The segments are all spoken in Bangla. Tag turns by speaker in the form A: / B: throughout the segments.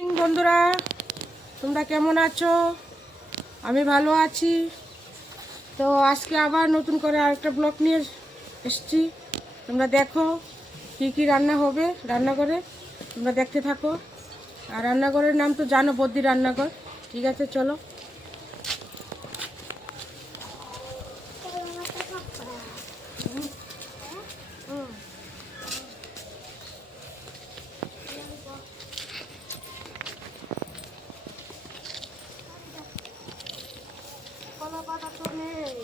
A: বন্ধুরা। তোমরা কেমন আছো? আমি ভালো আছি। তো আজকে আবার নতুন করে আরেকটা ব্লগ নিয়ে এসছি। তোমরা দেখো কি কি রান্না হবে রান্না করে তোমরা দেখতে থাকো। আর রান্নাঘরের নাম তো জানো বদ্যি রান্নাঘর। ঠিক আছে, চলো কলা পাতা তো নেই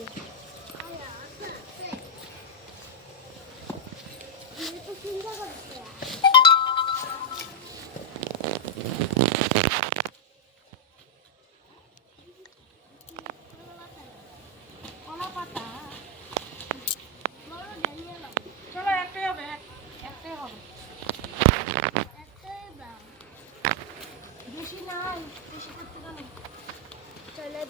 A: কলা পাতা চলো একটাই হবে এক- একটাই হবে বেশি নাই বেশি করতে গেলে
B: চলে দেখাচ্ছি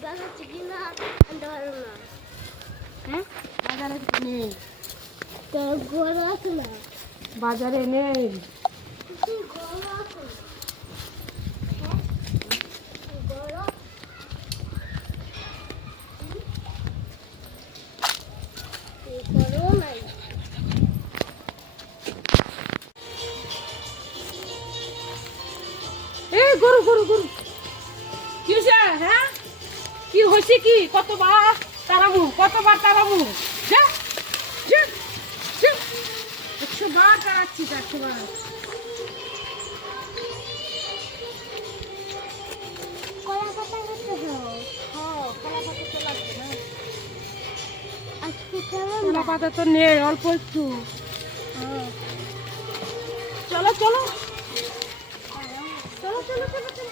B: কি না ধরো না
A: হ্যাঁ বাজারে নেই।
B: কি
A: হয়েছে কি? কতবার তারাবু কতবার যা একশো বার তাড়াচ্ছি একশো বার
B: কলা পাতা হ্যাঁ তো
A: নেই অল্প একটু।
B: হ্যাঁ।
A: চলো চলো।
B: চলো চলো চলো চলো।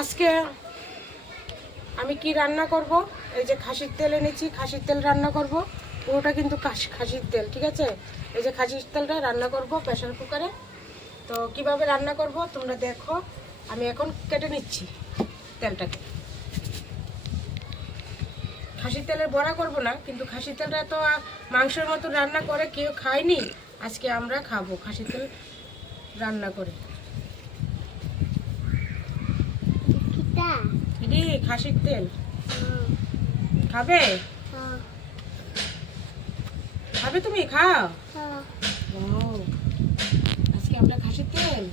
A: আজকে আমি কি রান্না করব? এই যে খাসির তেল এনেছি, খাসির তেল রান্না করব। পুরোটা কিন্তু খাসির তেল, ঠিক আছে? এই যে খাসির তেলটা রান্না করব প্রেশার কুকারে। তো কীভাবে রান্না করব তোমরা দেখো। আমি এখন কেটে নিচ্ছি তেলটাকে। খাসির তেলের বড়া করব না কিন্তু খাসির তেলটা তো মাংসের মতো রান্না করে কেউ খায়নি আজকে আমরা খাব খাসির তেল রান্না করে। এটি খাসির তেল।
B: হ্যাঁ
A: খাবে?
B: হ্যাঁ।
A: খাবে তুমি? খাও?
B: হ্যাঁ।
A: আজকে আমরা খাসির তেল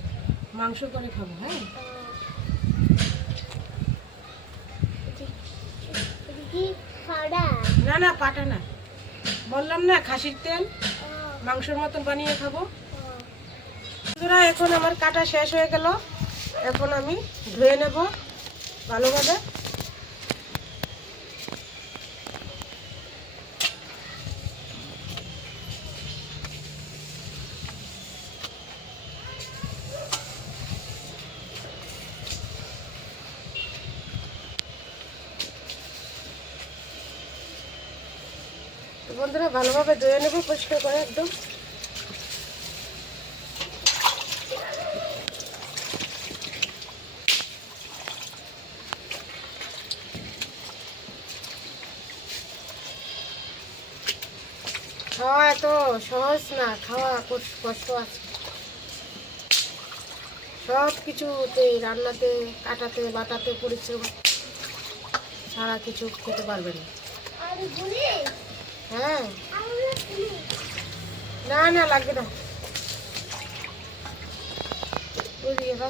A: মাংস করে খাব হ্যাঁ
B: কি খাওয়া
A: না না পাটা না। বললাম না খাসির তেল মাংসের মতন বানিয়ে খাব। বন্ধুরা এখন আমার কাটা শেষ হয়ে গেল। এখন আমি ধুয়ে নেব ভালোভাবে। বন্ধুরা ভালোভাবে ধুয়ে নেব, পরিষ্কার করে একদম। খাওয়া এত সহজ না, খাওয়া কষ- কষ্ট আছে। সব কিছুতে রান্নাতে, কাটাতে, বাটাতে, পরিশ্রম সারা কিছু খেতে পারবে না। হ্যাঁ। না না, লাগবে না।
B: তো
A: না।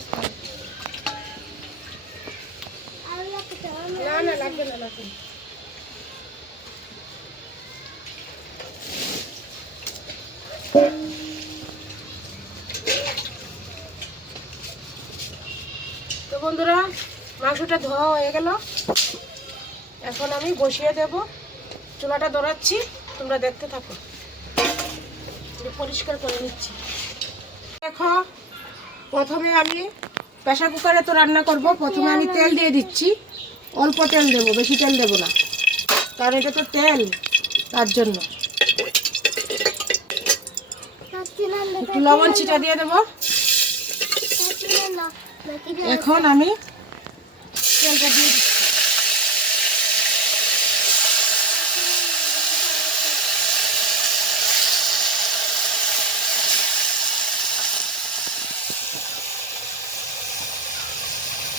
A: না, লাগবে না। তো বন্ধুরা, মাংসটা ধোয়া হয়ে গেল। এখন আমি বসিয়ে দেব। চুলাটা দৌড়াচ্ছি তোমরা দেখতে থাকো। পরিষ্কার করে নিচ্ছি। দেখো, প্রথমে আমি প্রেশার কুকারে তো রান্না করব, প্রথমে আমি তেল দিয়ে দিচ্ছি। অল্প তেল দেবো, বেশি তেল দেবো না। কারণ এটা তো তেল, তার জন্য। একটু লবণ ছিটা দিয়ে দেবো। এখন আমি তেলটা দিয়ে দিচ্ছি
B: আছে হ্যাঁ আছে তাকিয়ে
A: অন্য
B: লাগাও
A: কিছু একটা দে হ্যাঁ ইয়ে।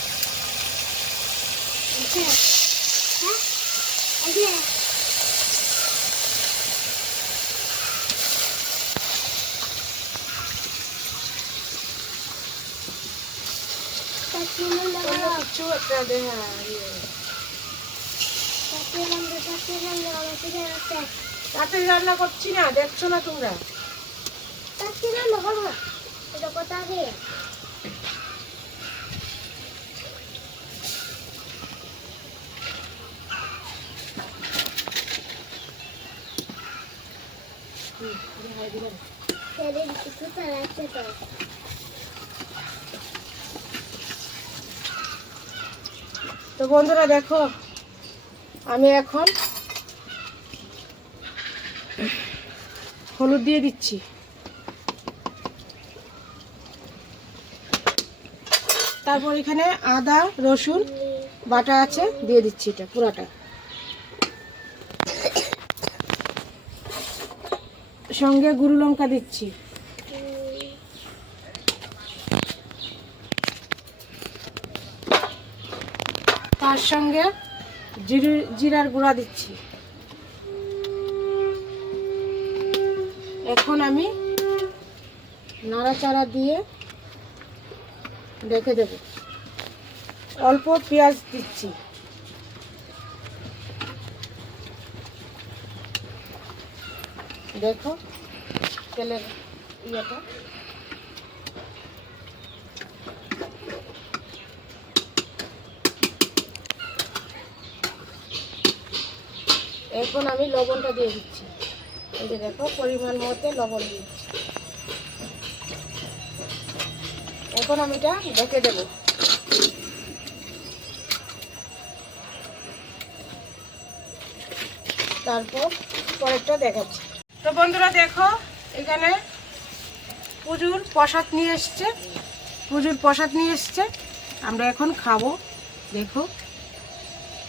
B: তাকিয়ে লাগাও তাকিয়ে লাগাও আমাকে আছে
A: তাতে রান্না করছি না দেখছ না তোমরা
B: লাগাও বাবা এটা কথা তো
A: বন্ধুরা দেখো, আমি এখন হলুদ দিয়ে দিচ্ছি। তারপর এখানে আদা, রসুন, বাটা আছে, দিয়ে দিচ্ছি এটা পুরাটা। সঙ্গে গুরু লঙ্কা দিচ্ছি। তার সঙ্গে জিরে জিরার গুঁড়া দিচ্ছি। এখন আমি নাড়াচাড়া দিয়ে রেখে দেব। অল্প পেঁয়াজ দিচ্ছি। দেখো, তেলের ইয়েটা। এখন আমি লবণটা দিয়ে দিচ্ছি। এই যে দেখো, পরিমাণ মতো লবণ দিচ্ছি। এখন আমি এটা ঢেকে দেবো। তারপর পরেরটা দেখাচ্ছি। তো বন্ধুরা দেখো, এখানে পুজোর প্রসাদ নিয়ে এসছে। পুজোর প্রসাদ নিয়ে এসছে। আমরা এখন খাব। দেখো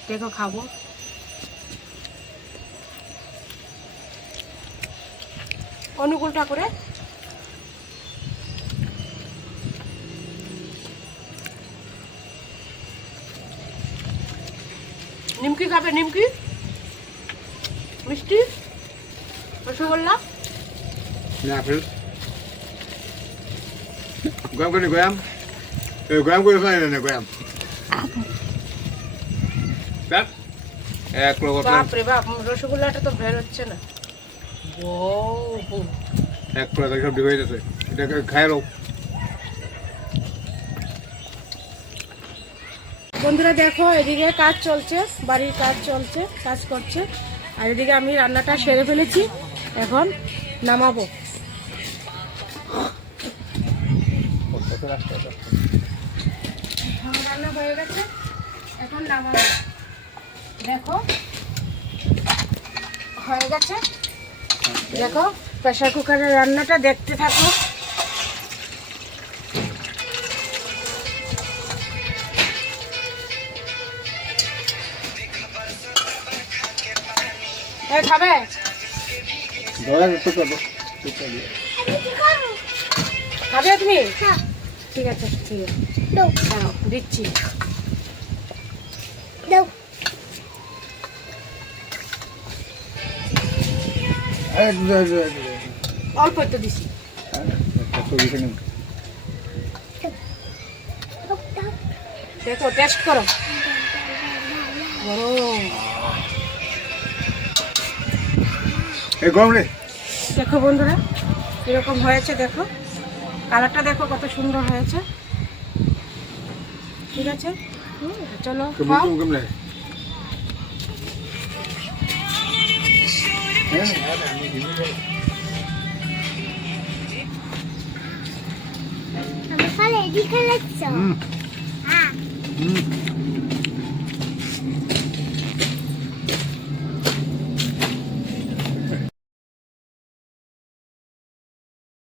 A: দেখো খাব। অনুকূল ঠাকুরে। নিমকি খাবে, নিমকি? মিষ্টি? রসগোল্লা.
C: এক লোক
A: বাপ রসগোল্লাটা তো বের হচ্ছে না। ও
C: এক সব ঢুকে যাচ্ছে। খাই লোক।
A: বন্ধুরা দেখো এদিকে কাজ চলছে বাড়ির কাজ চলছে কাজ করছে। আর এদিকে আমি রান্নাটা সেরে ফেলেছি। এখন নামাবো। রান্না হয়ে গেছে, এখন নামাবো। দেখো, হয়ে গেছে। দেখো প্রেশার কুকারের রান্নাটা দেখতে থাকো। খাবে? খাবে তুমি?
B: হ্যাঁ।
A: ঠিক আছে ঠিক আছে। দিচ্ছি। অল্প একটু দিছি দেখো টেস্ট করো। গরম।
C: এই গরম রে।
A: দেখো বন্ধুরা কীরকম হয়েছে দেখো। কালারটা দেখো কত সুন্দর হয়েছে। ঠিক আছে? চলো খাও।